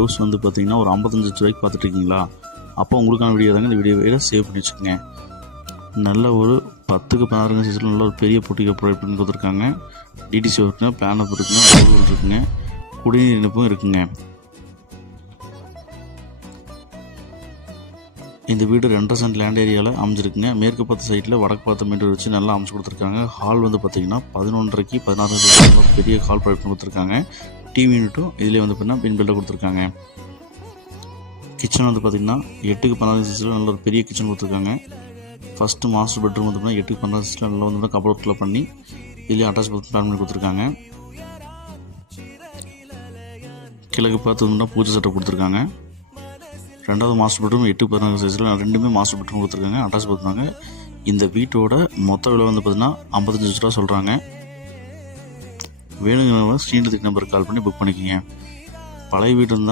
House வந்து பார்த்தீங்கன்னா ஒரு 55 லட்ச ரூபாய்க்கு பார்த்துட்டு இருக்கீங்களா? அப்போ உங்களுக்கான வீடியோ தாங்க. இந்த வீடியோவை சேவ் பண்ணி வச்சுக்கோங்க. நல்ல ஒரு 10க்கு 16 சைஸில் நல்ல ஒரு பெரிய பொட்டிக்கை ப்ரொவைட் பண்ணி கொடுத்துருக்காங்க. டிடிசி இருக்குங்க, பிளானப் இருக்குங்க, போர்வெல் இருக்குங்க, குடிநீர் இணைப்பும் இருக்குங்க. இந்த வீடு 2.5 சென்ட் லேண்ட் ஏரியாவில் அமைஞ்சிருக்குங்க. மேற்கு பார்த்த சைட்டில் வடக்கு பார்த்த மெயின் ரோடு வச்சு நல்லா அமைச்சு கொடுத்துருக்காங்க. ஹால் வந்து பார்த்தீங்கன்னா 11.5க்கு 16 பெரிய ஹால் ப்ரொவைட் பண்ணி கொடுத்துருக்காங்க. டிவி யூனிட்டும் இதிலே வந்து பார்த்தீங்கன்னா பின்பில்டாக கொடுத்துருக்காங்க. கிச்சன் வந்து பார்த்தீங்கன்னா 8க்கு 16 சைஸில் நல்ல ஒரு பெரிய கிச்சன் கொடுத்துருக்காங்க. ஃபஸ்ட்டு மாஸ்டர் பெட்ரூம் வந்து பார்த்தீங்கன்னா 8க்கு 16 சைஸில் நல்லா வந்து கபோர்ட் ஒர்க்கில் பண்ணி இதிலே அட்டாச் பிளான் பண்ணி கொடுத்துருக்காங்க. கிழக்கு பார்த்து வந்து பூஜை செட்டப் கொடுத்துருக்காங்க. ரெண்டாவது மாஸ்டர் பெட்ரூம் 8க்கு 16 சைஸில் ரெண்டுமே மாஸ்டர் பெட்ரூம் கொடுத்துருக்காங்க, அட்டாச் பார்த்துருக்காங்க. இந்த வீட்டோட மொத்த விலை வந்து பார்த்தீங்கன்னா 55 லட்ச ரூபா சொல்கிறாங்க. வேணுங்கிறவங்க ஸ்க்ரீனில் நம்பருக்கு கால் பண்ணி புக் பண்ணிக்கோங்க. பழைய வீடு இருந்தால்